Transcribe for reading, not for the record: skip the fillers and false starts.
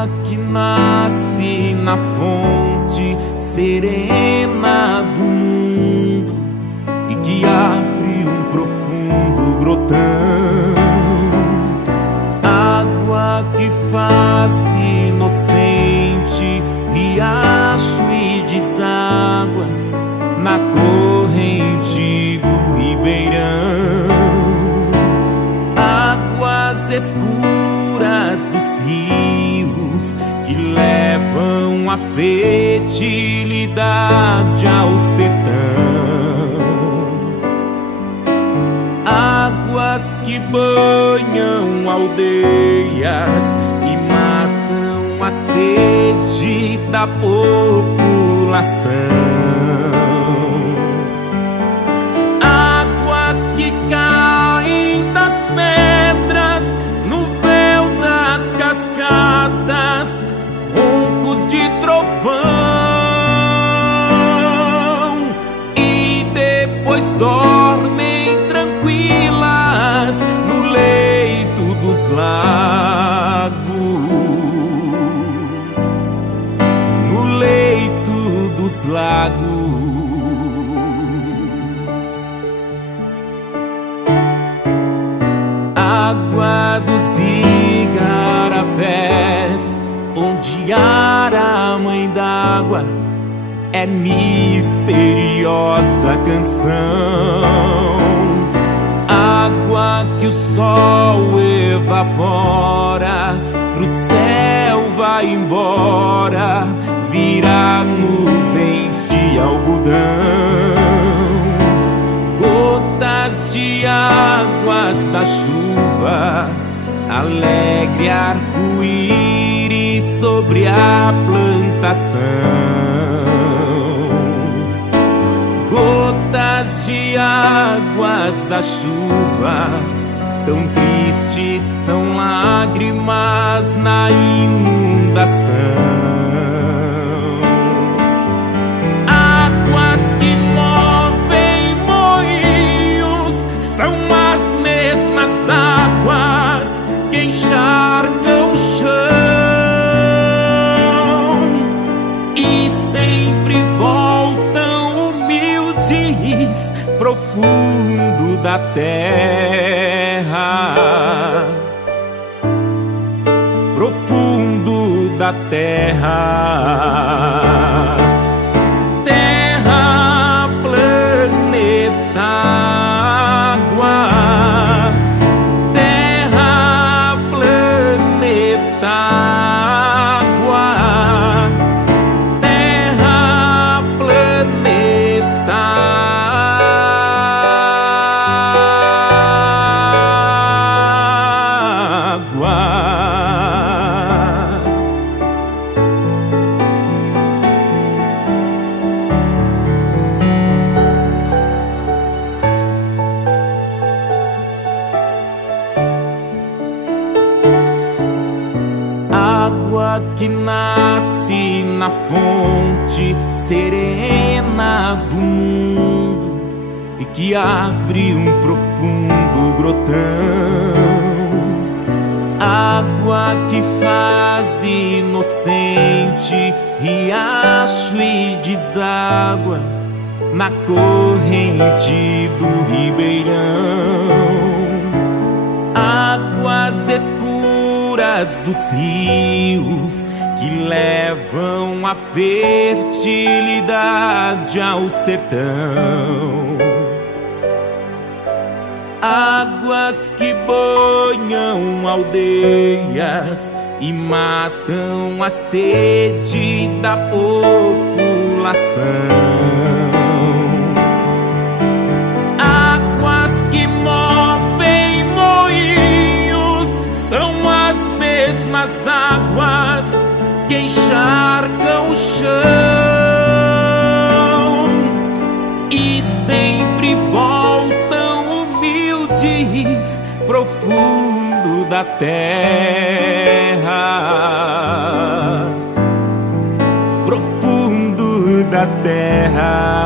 água que nasce na fonte serena do mundo e que abre um profundo grotão, água que faz inocente riacho e deságua na corrente do ribeirão, águas escuras dos rios que levam a fertilidade ao sertão, águas que banham aldeias e matam a sede da população, águas que caem das pedras no véu das cascatas, roncos de trovão, e depois dormem tranquilas no leito dos lagos, no leito dos lagos. Água dos igarapés, onde a mãe d'água é misteriosa canção, água que o sol evapora, pro céu vai embora, vira nuvens de algodão, gotas de águas da chuva, alegre arco-íris sobre a plantação, gotas de águas da chuva, tão tristes são lágrimas na inundação, águas que movem moinhos são as mesmas águas que encharcam o chão e sempre voltam humildes profundo da terra, profundo da terra, terra, planeta, água, terra, planeta, água, terra, planeta, água. Água que nasce na fonte serena do mundo e que abre um profundo grotão, água que faz inocente riacho e deságua na corrente do ribeirão, águas escuras dos rios que levam a fertilidade ao sertão, águas que banham aldeias e matam a sede da população, águas que movem moinhos são as mesmas águas que encharcam o chão e sempre voltam humildes profundo da terra, profundo da terra.